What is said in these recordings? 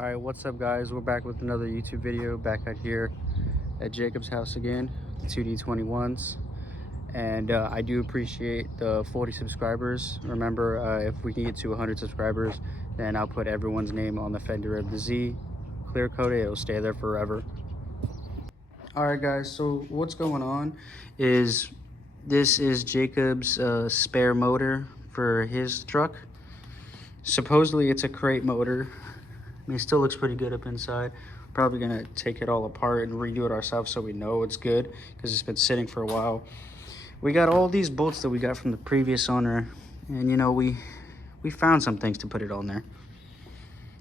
All right, what's up guys? We're back with another YouTube video back out here at Jacob's house again, the 2D21s. And I do appreciate the 40 subscribers. Remember, if we can get to 100 subscribers, then I'll put everyone's name on the fender of the Z, clear coat it, it'll stay there forever. All right guys, so what's going on is this is Jacob's spare motor for his truck. Supposedly it's a crate motor. I mean, it still looks pretty good up inside. Probably gonna take it all apart and redo it ourselves so we know it's good, because it's been sitting for a while. We got all these bolts that we got from the previous owner, and you know, we found some things to put it on there.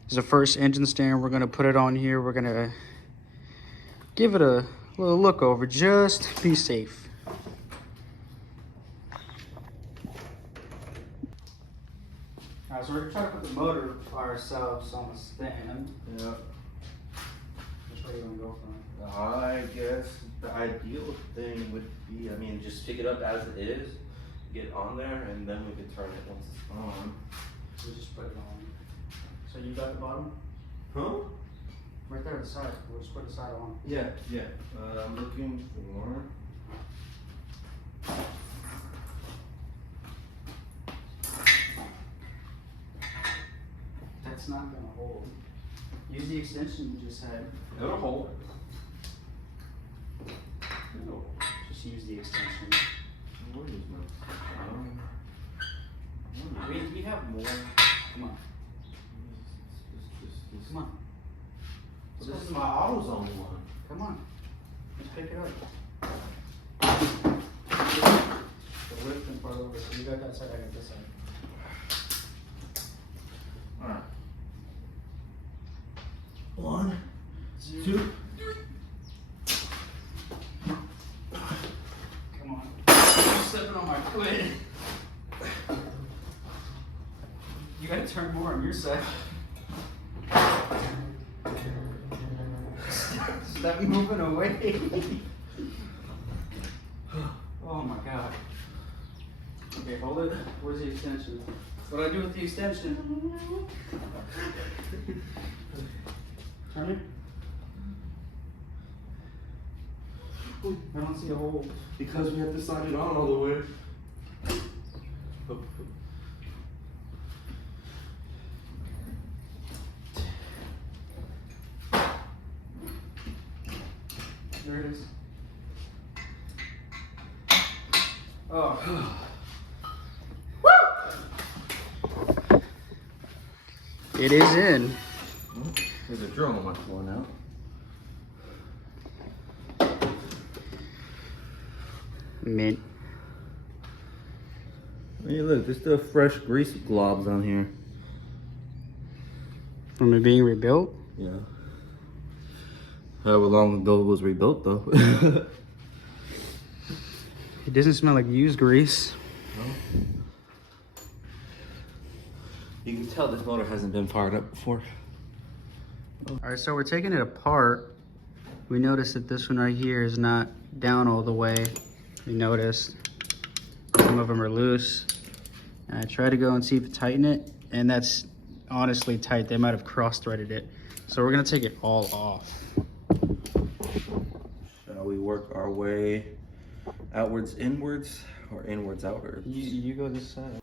This is the first engine stand. We're gonna put it on here. We're gonna give it a little look over, just to be safe. Alright, so we're gonna try to put the motor ourselves on the stand. Yeah. Which way do you want to go from? I guess the ideal thing would be, I mean, just pick it up as it is, get it on there, and then we can turn it once it's on. We just put it on. So you got the bottom? Huh? Right there at the side. We'll just put the side on. Yeah, yeah. I'm looking for... That's not gonna hold. Use the extension you just had. It'll hold. Just use the extension. Where is my... We have more. Come on. Come on. This is my AutoZone one. Come on. Let's pick it up. The lift and part over. So you got that side, I got this side. Alright. 1, 2. Come on. You're stepping on my foot. You gotta turn more on your side. Stop moving away. Oh my god. Okay, hold it. Where's the extension? What do I do with the extension? Turn it. I don't see a hole. Because we have to slide it on all the way. There it is. Oh. It is in. There's a drill on my floor now. Mint. Hey, look, there's still fresh grease globs on here. From it being rebuilt? Yeah. However long ago it was rebuilt, though. It doesn't smell like used grease. No. You can tell this motor hasn't been fired up before. All right, so we're taking it apart. We noticed that this one right here is not down all the way. We noticed some of them are loose. And I tried to go and see if it tightened it, and that's honestly tight. They might have cross-threaded it. So we're gonna take it all off. Shall we work our way outwards inwards or inwards outwards? You go this side.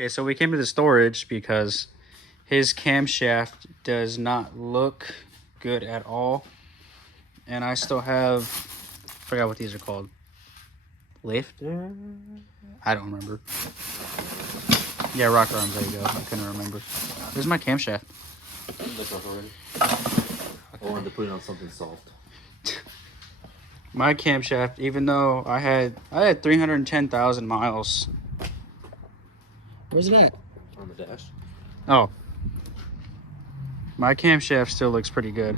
Okay, so we came to the storage because his camshaft does not look good at all. And I still have, I forgot what these are called. Lifter? I don't remember. Yeah, rocker arms, there you go. I couldn't remember. Where's my camshaft? Look up already. I wanted to put it on something soft. My camshaft, even though I had 310,000 miles. Where's it at? On the dash. Oh. My camshaft still looks pretty good.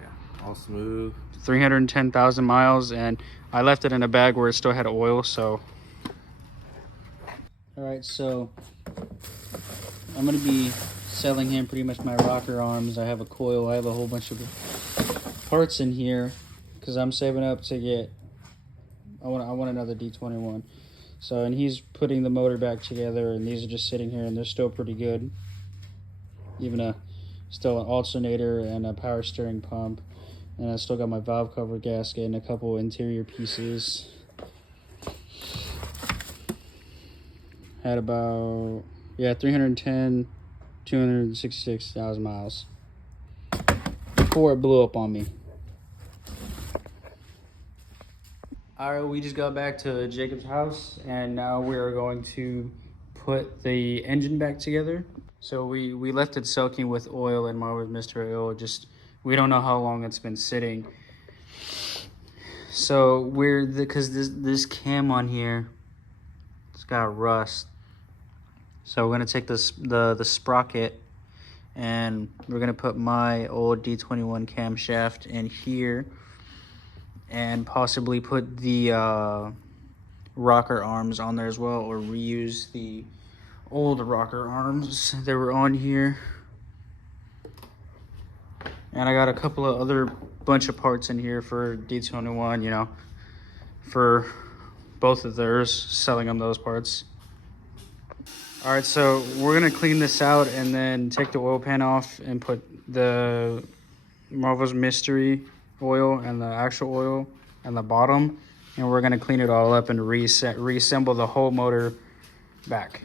Yeah, all smooth. 310,000 miles, and I left it in a bag where it still had oil, so. Alright, so I'm going to be selling him pretty much my rocker arms. I have a coil. I have a whole bunch of parts in here because I'm saving up to get, I want another D21. So, and he's putting the motor back together, and these are just sitting here, and they're still pretty good. Even still an alternator and a power steering pump. And I still got my valve cover gasket and a couple interior pieces. Had about, 266,000 miles before it blew up on me. All right, we just got back to Jacob's house, and now we are going to put the engine back together. So we left it soaking with oil and more with Mr. Oil. Just, we don't know how long it's been sitting. So because this cam on here, it's got rust. So we're gonna take the sprocket, and we're gonna put my old D21 camshaft in here, and possibly put the rocker arms on there as well, or reuse the old rocker arms that were on here. And I got a couple of other bunch of parts in here for D21, you know, for both of theirs, selling them those parts. All right, so we're gonna clean this out and then take the oil pan off and put the Marvel's Mystery oil and the actual oil and the bottom, and we're gonna clean it all up and reassemble the whole motor back.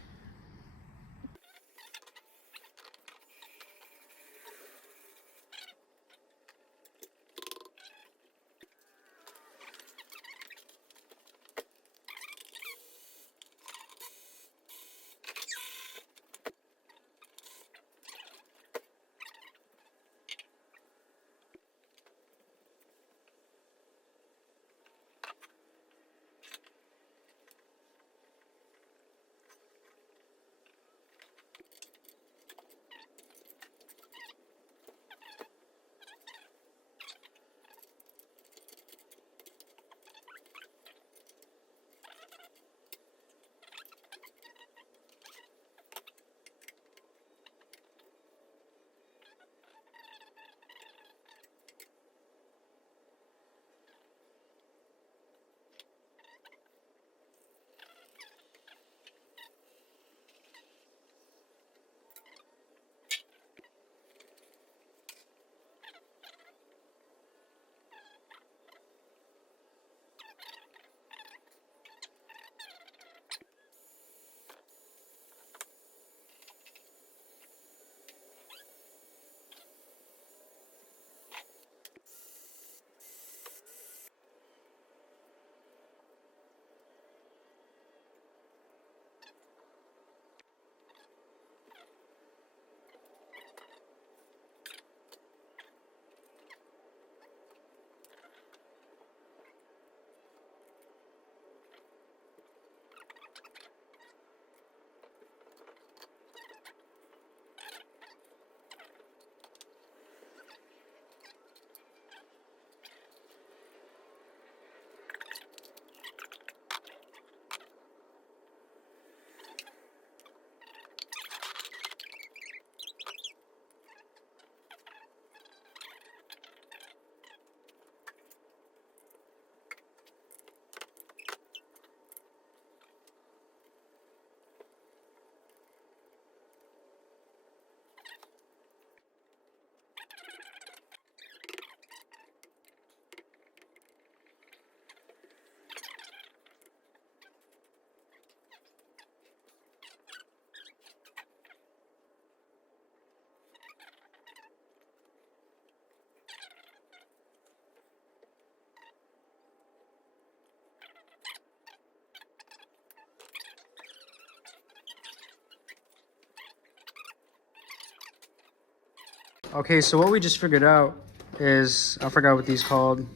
Okay, so what we just figured out is, I forgot what these called.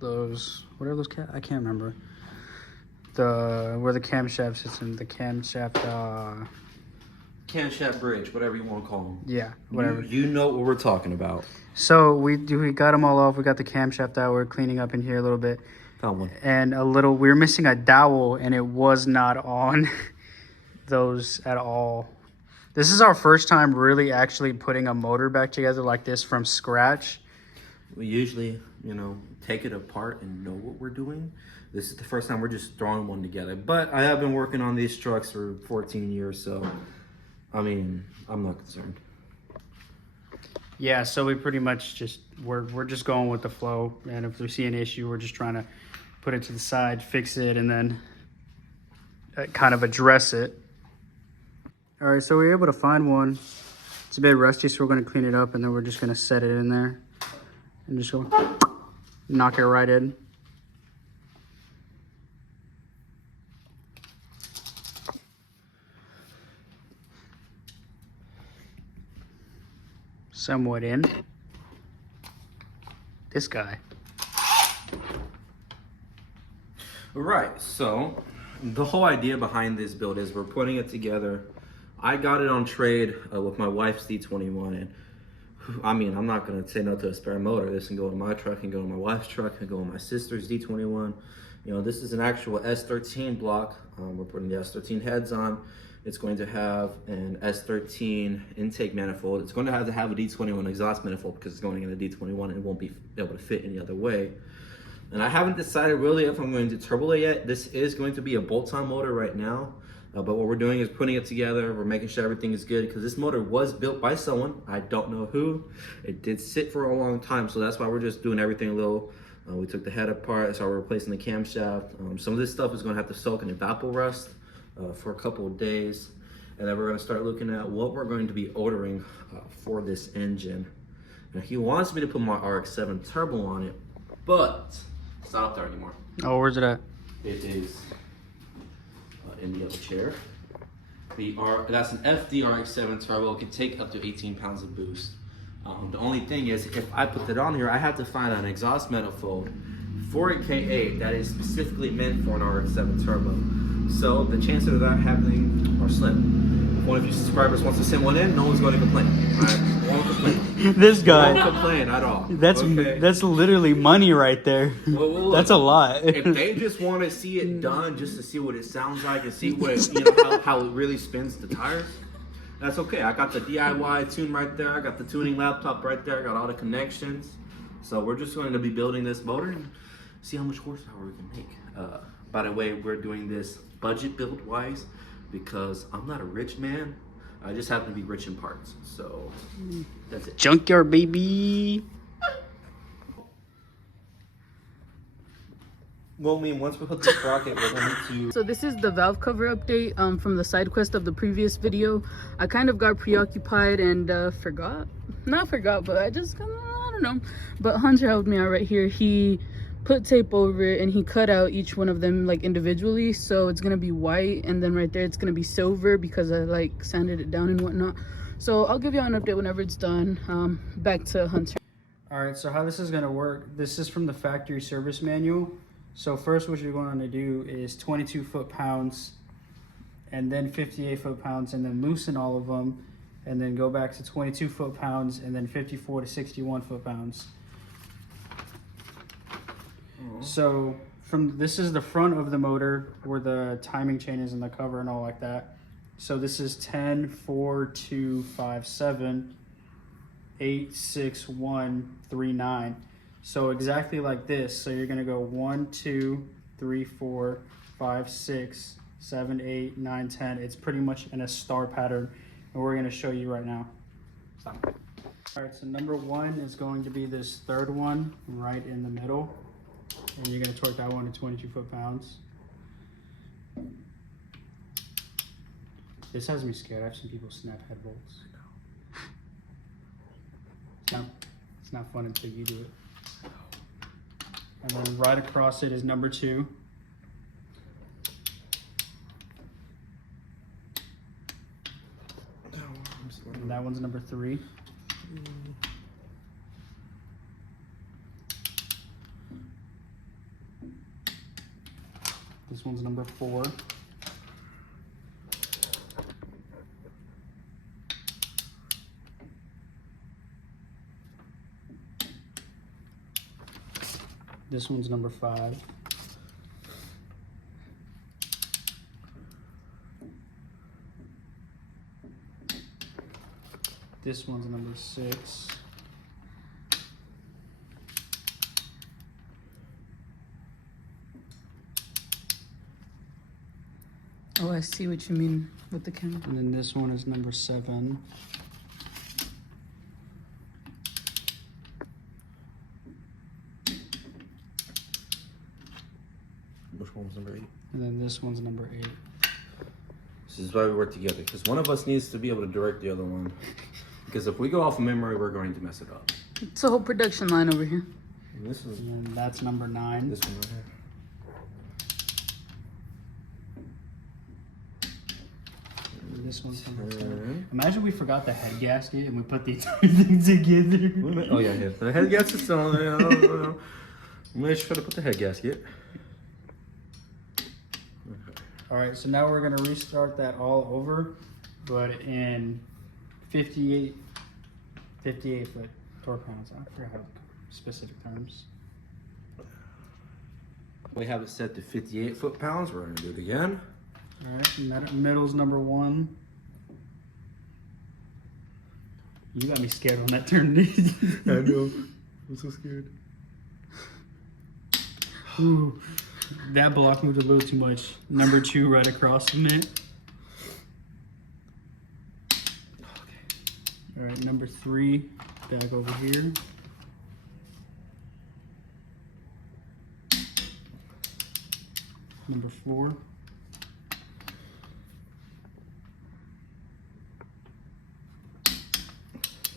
Those, what are those? I can't remember. Where the camshaft sits in the camshaft. Camshaft bridge, whatever you want to call them. Yeah, whatever. You know what we're talking about. So we got them all off. We got the camshaft out. We're cleaning up in here a little bit. Found one. And we were missing a dowel, and it was not on those at all. This is our first time really actually putting a motor back together like this from scratch. We usually, take it apart and know what we're doing. This is the first time we're just throwing one together. But I have been working on these trucks for 14 years, so, I'm not concerned. Yeah, so we pretty much we're just going with the flow. And if we see an issue, we're just trying to put it to the side, fix it, and then kind of address it. All right, so we were able to find one. It's a bit rusty, so we're going to clean it up, and then we're just going to set it in there and just go knock it right in. Somewhat in. This guy. Right, so the whole idea behind this build is we're putting it together. I got it on trade with my wife's D21, and I'm not gonna say no to a spare motor. This can go to my truck, can go to my wife's truck, can go to my sister's D21. This is an actual S13 block. We're putting the S13 heads on. It's going to have an S13 intake manifold. It's going to have a D21 exhaust manifold because it's going in a D21 and it won't be able to fit any other way. And I haven't decided really if I'm going to turbo it yet. This is going to be a bolt-on motor right now. But what we're doing is putting it together. We're making sure everything is good because this motor was built by someone. I don't know who. It did sit for a long time, so that's why we're just doing everything a little. We took the head apart, so we're replacing the camshaft. Some of this stuff is going to have to soak in evapor rust for a couple of days. And then we're going to start looking at what we're going to be ordering for this engine. Now, he wants me to put my RX-7 turbo on it, but it's not up there anymore. Oh, where's it at? It is in the other chair. That's an FD RX-7 turbo. It can take up to 18 pounds of boost. The only thing is, if I put that on here, I have to find an exhaust manifold for a KA that is specifically meant for an RX-7 turbo. So the chances of that happening are slim. If one of you subscribers wants to send one in, no one's going to complain. Right? Won't complain. This guy. Won't complain at all. That's literally money right there. Well, that's a lot. If they just want to see it done, just to see what it sounds like and see what how it really spins the tires, that's okay. I got the DIY tune right there. I got the tuning laptop right there. I got all the connections. So we're just going to be building this motor and see how much horsepower we can make. By the way, we're doing this budget build wise because I'm not a rich man. I just happen to be rich in parts. So that's it. Junkyard, baby. Well, once we hook the sprocket, we're going to... So this is the valve cover update from the side quest of the previous video. I kind of got preoccupied and not forgot, but I don't know. But Hunter helped me out right here. He put tape over it and he cut out each one of them like individually. So it's going to be white, and then right there it's going to be silver because I like sanded it down and whatnot. So I'll give you an update whenever it's done. Back to Hunter. All right, so how this is going to work, this is from the factory service manual. So first what you're going to do is 22 foot-pounds and then 58 foot-pounds and then loosen all of them and then go back to 22 foot-pounds and then 54 to 61 foot-pounds. So this is the front of the motor where the timing chain is in the cover and all like that. So this is 10, 4, 2, 5, 7, 8, 6, 1, 3, 9. So exactly like this. So you're gonna go 1, 2, 3, 4, 5, 6, 7, 8, 9, 10. It's pretty much in a star pattern, and we're gonna show you right now. Stop. All right, so number 1 is going to be this third one right in the middle, and you're gonna torque that one to 22 foot-pounds. This has me scared. I've seen people snap head bolts. It's not fun until you do it. And then right across it is number 2. And that one's number 3. This one's number 4. This one's number 5. This one's number 6. Oh, I see what you mean with the camera. And then this one is number 7. Which one was number 8? And then this one's number 8. This is why we work together, because one of us needs to be able to direct the other one. Because if we go off of memory, we're going to mess it up. It's a whole production line over here. And this is And then that's number 9. this one right here. And this one's number 10. Turn. Imagine we forgot the head gasket and we put these two things together. Oh yeah, yeah. The head gasket is still on there. Make sure to put the head gasket. Alright, so now we're going to restart that all over, but in 58 foot torque pounds. I forgot how specific terms. We have it set to 58 foot-pounds. We're going to do it again. Alright, middle's number 1. You got me scared on that turn. I know. I'm so scared. Ooh, that block moved a little too much. Number 2 right across from it. Alright, number 3 back over here. Number 4.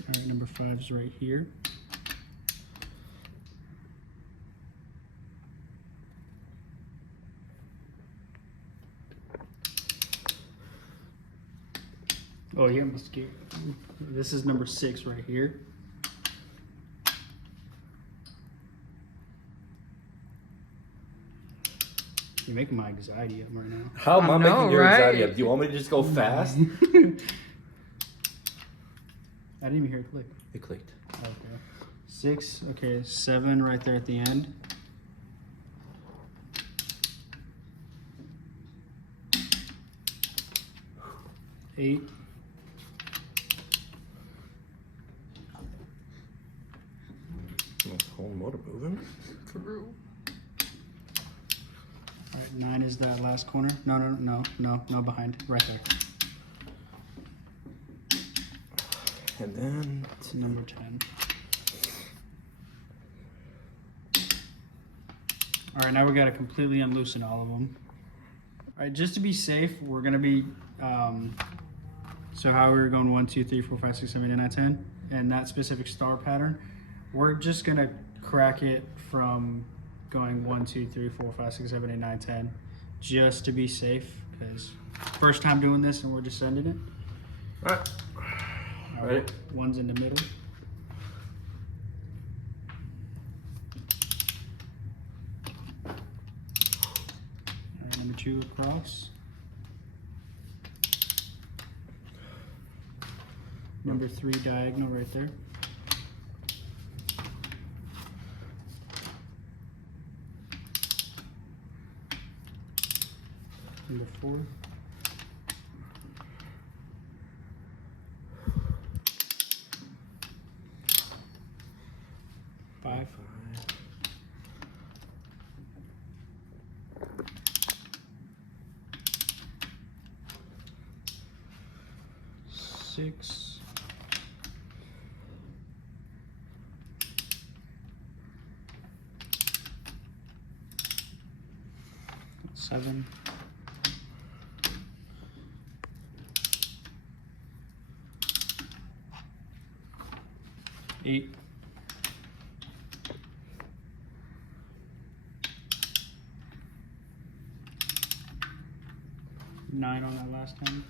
Alright, number 5 is right here. Oh yeah, I'm scared. This is number 6 right here. You're making my anxiety up right now. How am I I know, making your anxiety right? up? Do you want me to just go fast? I didn't even hear it click. It clicked. Okay. 6, okay, 7 right there at the end. 8. Whole motor moving. For real. Alright, 9 is that last corner. No, behind. Right there. And then It's number 10. Alright, now we gotta completely unloosen all of them. Alright, just to be safe, we're gonna be, so how we were going 1, 2, 3, 4, 5, 6, 7, 8, 9, 10, and that specific star pattern, we're just gonna crack it from going 1, 2, 3, 4, 5, 6, 7, 8, 9, 10, just to be safe, because first time doing this and we're just sending it. alright. Ready? 1's in the middle. Alright, number 2 across. Number 3 diagonal right there. Number 4. Five. 6. 7. 8. 9 on that last time.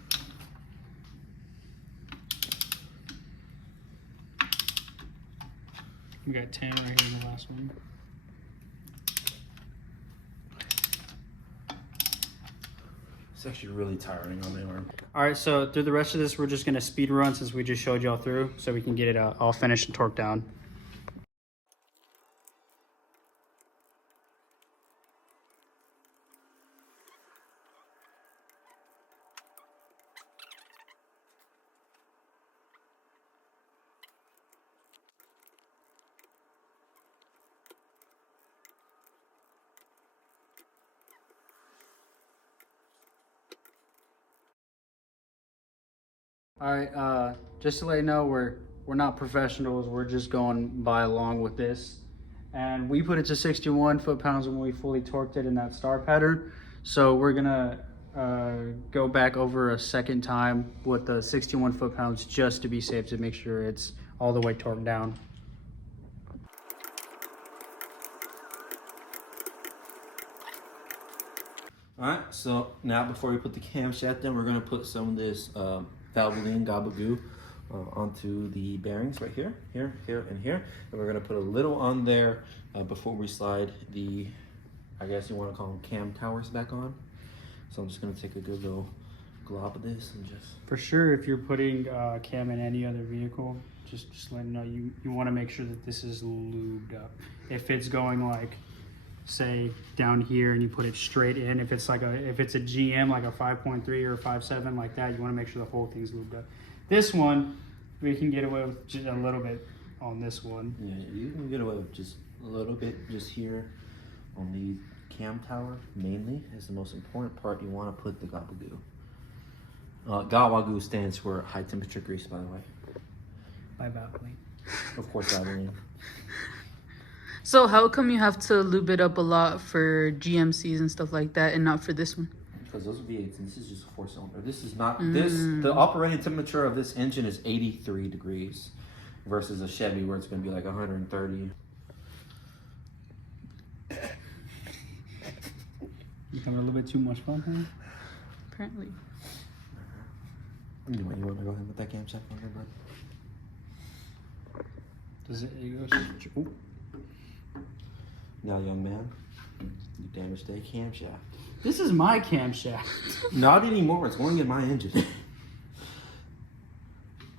We got 10 right here in the last one. It's actually really tiring on the arm. All right, so through the rest of this, we're just gonna speed run since we just showed y'all through, so we can get it all finished and torqued down. All right, just to let you know, we're not professionals. We're just going by along with this, and we put it to 61 foot-pounds when we fully torqued it in that star pattern. So we're gonna go back over a second time with the 61 foot-pounds just to be safe, to make sure it's all the way torqued down. All right, so now before we put the camshaft in, we're gonna put some of this Valvoline Gabagoo onto the bearings right here, here, and here. And we're gonna put a little on there before we slide the, I guess you wanna call them cam towers back on. So I'm just gonna take a good little glob of this and just. For sure, if you're putting cam in any other vehicle, just let them know you wanna make sure that this is lubed up. If it's going like, say down here and you put it straight in, if it's a GM like a 5.3 or a 5.7 like that, you want to make sure the whole thing's lubed up. This one we can get away with just a little bit on this one. Yeah, you can get away with just a little bit just here on the cam tower. Mainly is the most important part. You want to put the Gabagoo. Gawagoo stands for high temperature grease, by the way. By Valvoline. Of course, Valvoline. So how come you have to lube it up a lot for GMCs and stuff like that and not for this one? Because those are V8s and this is just a 4-cylinder. This is not the operating temperature of this engine is 83 degrees versus a Chevy where it's going to be like 130. You having a little bit too much fun, huh? Apparently. You want to go ahead with that camshaft on there, bud? Does it go? Ooh. Now, young man, you damaged that camshaft. This is my camshaft. Not anymore. It's going in my engine.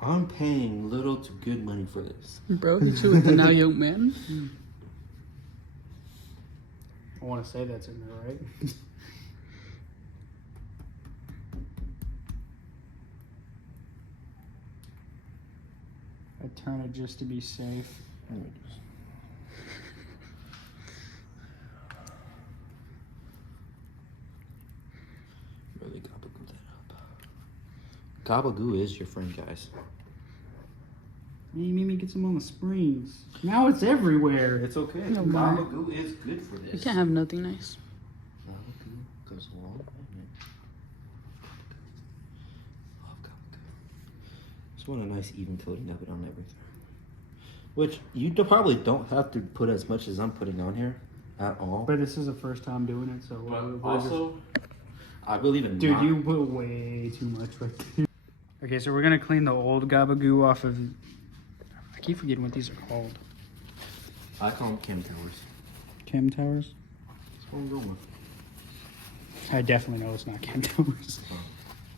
I'm paying little to good money for this. Bro, hit you with the now young man. I want to say that's in there, right? I turn it just to be safe. Really Gabagoo that up. Gabagoo is your friend, guys. You made me get some on the springs. Now it's everywhere. It's okay. No, Gabagoo is good for this. You can't have nothing nice. Gabagoo goes a long way, man. Love Gabagoo. Just want a nice even coating of it on everything. Which you probably don't have to put as much as I'm putting on here at all. But this is the first time doing it, so I believe in. dude, you put way too much right there. Okay, so we're gonna clean the old Gabagoo off of. I keep forgetting what these are called. I call them cam towers. Cam towers? That's what I'm going with. I definitely know it's not cam towers.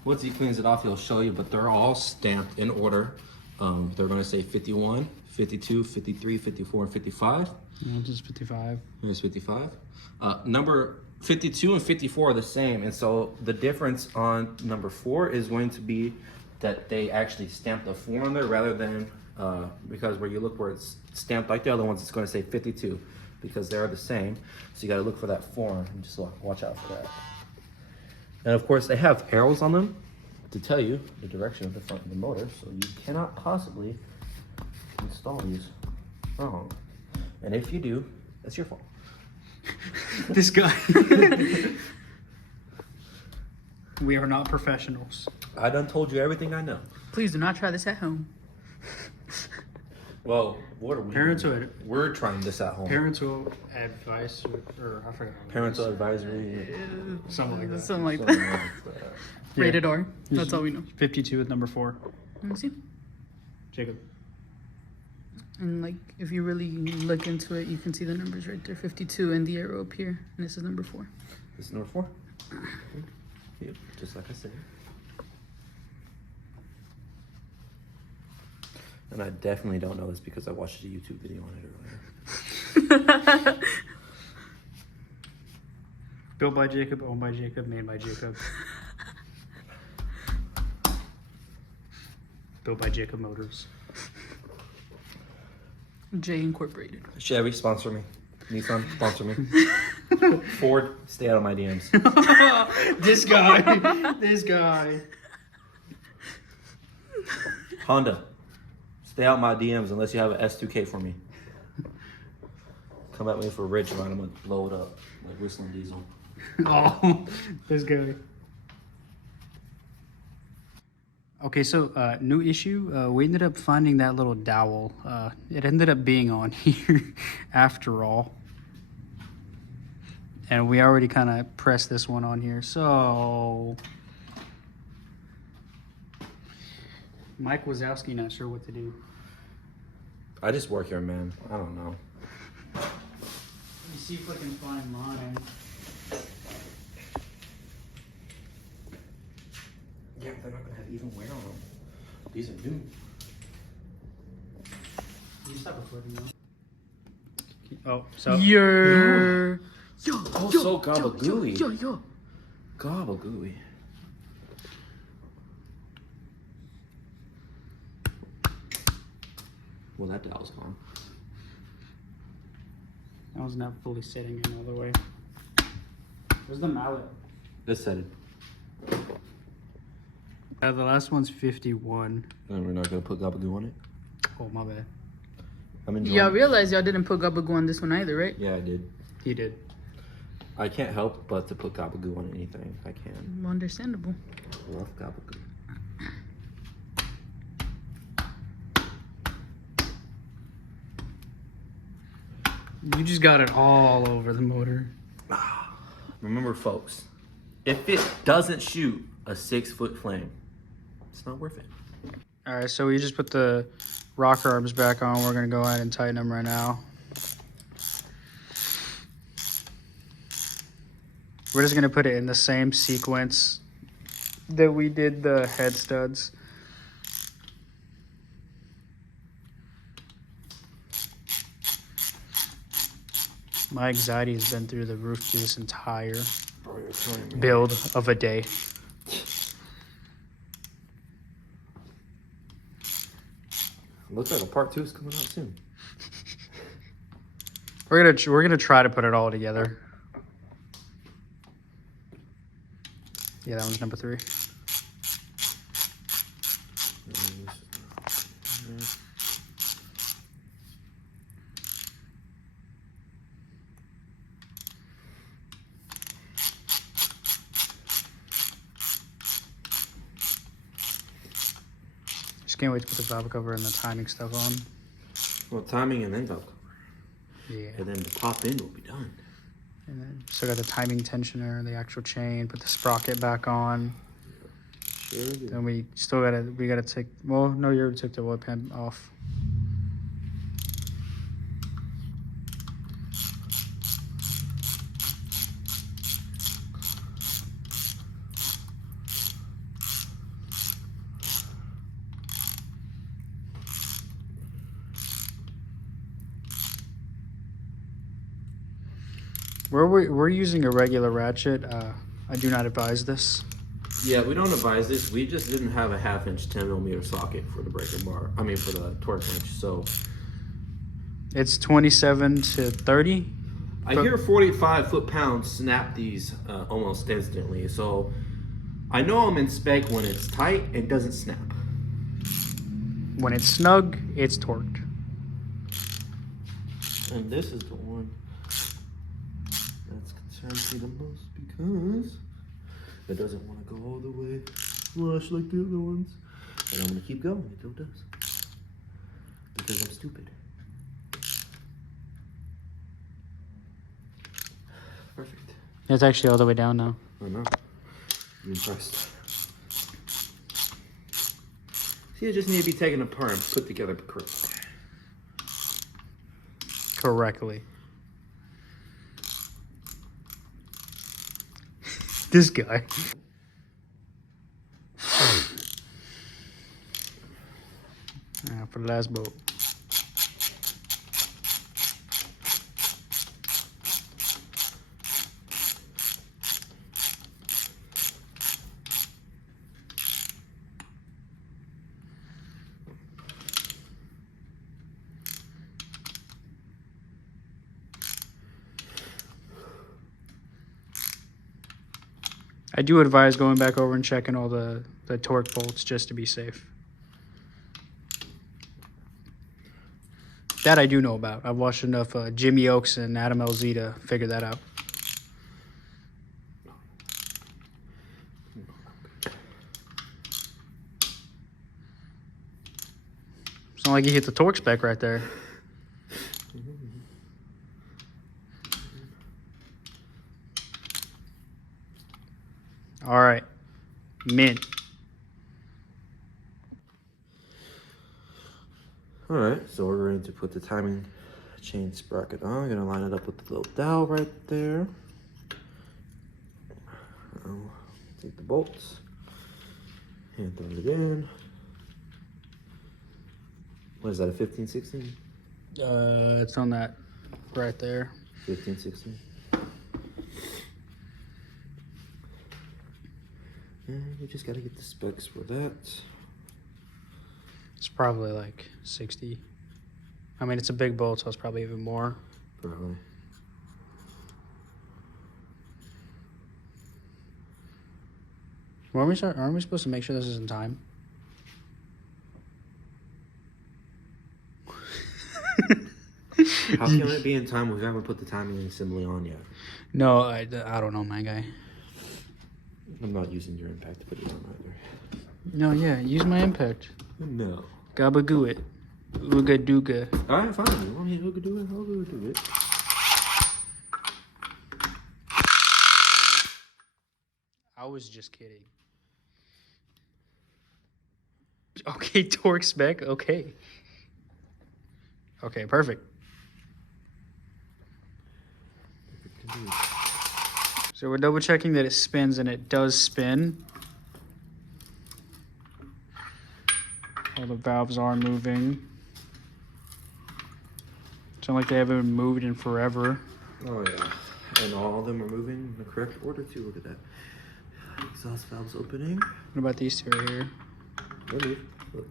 Once he cleans it off, he'll show you, but they're all stamped in order. They're going to say 51, 52, 53, 54, and 55. No, just 55. Here's 55. Number 52 and 54 are the same, and so the difference on number 4 is going to be that they actually stamped the 4 on there rather than, because where you look where it's stamped like the other ones, it's going to say 52 because they're the same. So you got to look for that 4 and just watch out for that. And of course, they have arrows on them to tell you the direction of the front of the motor, so you cannot possibly install these wrong. And if you do, that's your fault. This guy. We are not professionals. I done told you everything I know. Please do not try this at home. Well, what are we Parental doing? We're trying this at home. Parental advice, or I forgot. Parental advisory. Something like that. Something like something that. like that. Rated R. That's all we know. 52 with number 4. Let me see. Jacob. And like, if you really look into it, you can see the numbers right there, 52 and the arrow up here. And this is number 4. This is number 4? Yep, just like I said. And I definitely don't know this because I watched a YouTube video on it earlier. Built by Jacob, owned by Jacob, made by Jacob. Built by Jacob Motors. J Incorporated. Chevy, sponsor me. Nissan, sponsor me. Ford, stay out of my DMs. This guy. This guy. Honda, stay out my DMs unless you have an S2K for me. Come at me for a ridge line, I'm gonna blow it up like Whistling Diesel. Oh, this guy. Okay, so new issue. We ended up finding that little dowel. It ended up being on here after all. And we already kind of pressed this one on here. So Mike Wazowski not sure what to do. I just work here, man. I don't know. Let me see if I can find mine. Yeah, they're not gonna have even wear on them. These are new. You stop recording now. Oh, so Yo. Oh, so gabagooey. Yo. Gabagooey. Well, that dial's gone. that was not fully setting in all the way. Where's the mallet? This said it. The last one's 51. And we're not gonna put gabagoo on it. Oh, my bad. I'm enjoying Y'all it. realize y'all didn't put Gabagoo on this one either, right? Yeah, I did. He did. I can't help but to put gabagoo on anything. I can. Understandable. I love gabagoo. You just got it all over the motor. Remember, folks, if it doesn't shoot a 6-foot flame, it's not worth it. All right, so we just put the rocker arms back on. We're gonna go ahead and tighten them right now. We're just gonna put it in the same sequence that we did the head studs. My anxiety has been through the roof through this entire Bro, you're killing me. build of a day. Looks like a part 2 is coming out soon. We're gonna try to put it all together. Yeah, that one's number 3. Just can't wait to put the valve cover and the timing stuff on. Well, timing and then valve cover. Yeah. And then the pop in will be done. And then still got the timing tensioner, the actual chain, put the sprocket back on. Sure do. Then we gotta take, well, no, you already took the oil pan off. We're using a regular ratchet. I do not advise this. Yeah, we don't advise this. We just didn't have a 1/2-inch 10mm socket for the breaker bar. I mean, for the torque wrench. So It's 27 to 30. I hear 45 foot-pounds snap these almost instantly. So I know I'm in spec when it's tight and doesn't snap. When it's snug, it's torqued. And this is the one that's concerns me the most because it doesn't want to go all the way flush like the other ones. And I'm going to keep going until it does. Because I'm stupid. Perfect. It's actually all the way down now. I know. I'm impressed. See, it just need to be taken apart and put together correctly. correctly. This guy. For the last bolt. I do advise going back over and checking all the torque bolts just to be safe. That I do know about. I've watched enough Jimmy Oaks and Adam LZ to figure that out. It's not like you hit the torque spec right there. All right, mint. All right, so we're going to put the timing chain sprocket on. I'm gonna line it up with the little dowel right there. I'll take the bolts and throw it in. What is that, a 15, 16? It's on that right there. 15, 16. And we just gotta get the specs for that. It's probably like 60. I mean, it's a big bolt, so it's probably even more. Probably. Aren't we supposed to make sure this is in time? How can it be in time? We haven't put the timing assembly on yet. No, I don't know, my guy. I'm not using your impact to put it on either. No, yeah, use my impact. No. Gabagoo it. Ooga dooga. Alright, fine. You want me to do it? I'll do it. I was just kidding. Okay, torque spec. Okay. Okay, perfect. So we're double checking that it spins, and it does spin. All the valves are moving. It's not like they haven't moved in forever. Oh yeah, and all of them are moving in the correct order too. Look at that. Exhaust valves opening. What about these two right here? They move. Look.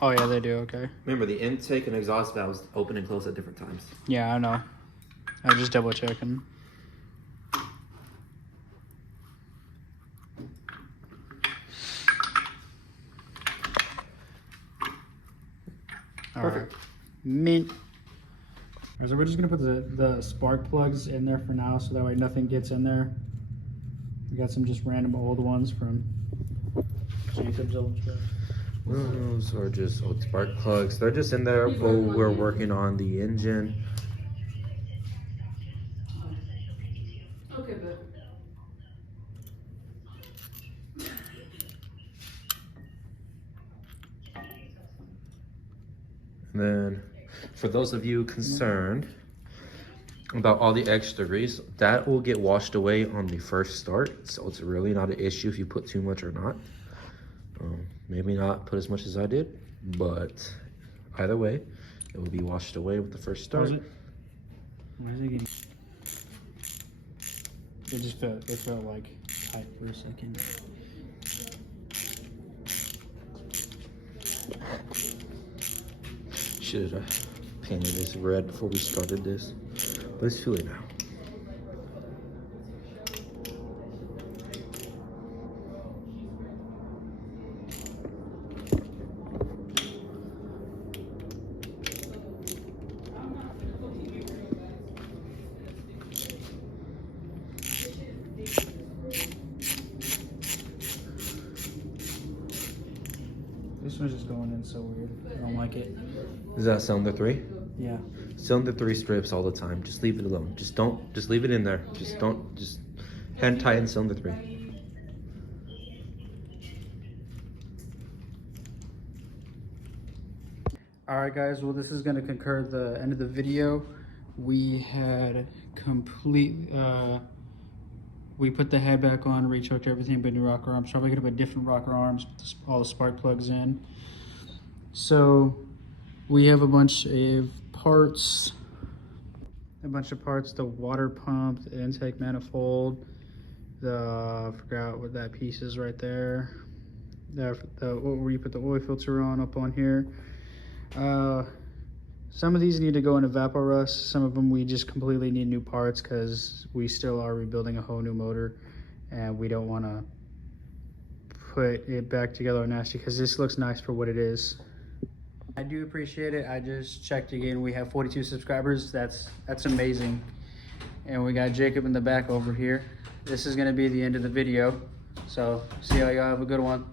Oh yeah, they do, okay. Remember, the intake and exhaust valves open and close at different times. Yeah, I know. I was just double checking. Perfect. Right. Mint. So we're just gonna put the spark plugs in there for now, so that way nothing gets in there. We got some just random old ones from Jacob's old stuff. Those are just old spark plugs. They're just in there while we're working on the engine. Okay, but And then, for those of you concerned about all the extra grease, that will get washed away on the first start. So it's really not an issue if you put too much or not. Maybe not put as much as I did, but either way, it will be washed away with the first start. Why is it getting... It felt like tight for a second. Should have painted this red before we started this, but it's too late now. This one's just going in so weird. I don't like it. Is that cylinder 3? Yeah. Cylinder 3 strips all the time. Just leave it alone. Just leave it in there. Just hand tighten cylinder 3. All right, guys. Well, this is going to concur the end of the video. We had we put the head back on, rechoked everything but new rocker arms. Probably gonna put different rocker arms, all the spark plugs in. So we have a bunch of parts. The water pump, the intake manifold, I forgot what that piece is right there. Where you put the oil filter up on here. Some of these need to go in Evaporust. Some of them we just completely need new parts because we still are rebuilding a whole new motor and we don't want to put it back together nasty because this looks nice for what it is. I do appreciate it. I just checked again. We have 42 subscribers. That's amazing. And we got Jacob in the back over here. This is going to be the end of the video. So see y'all. Y'all have a good one.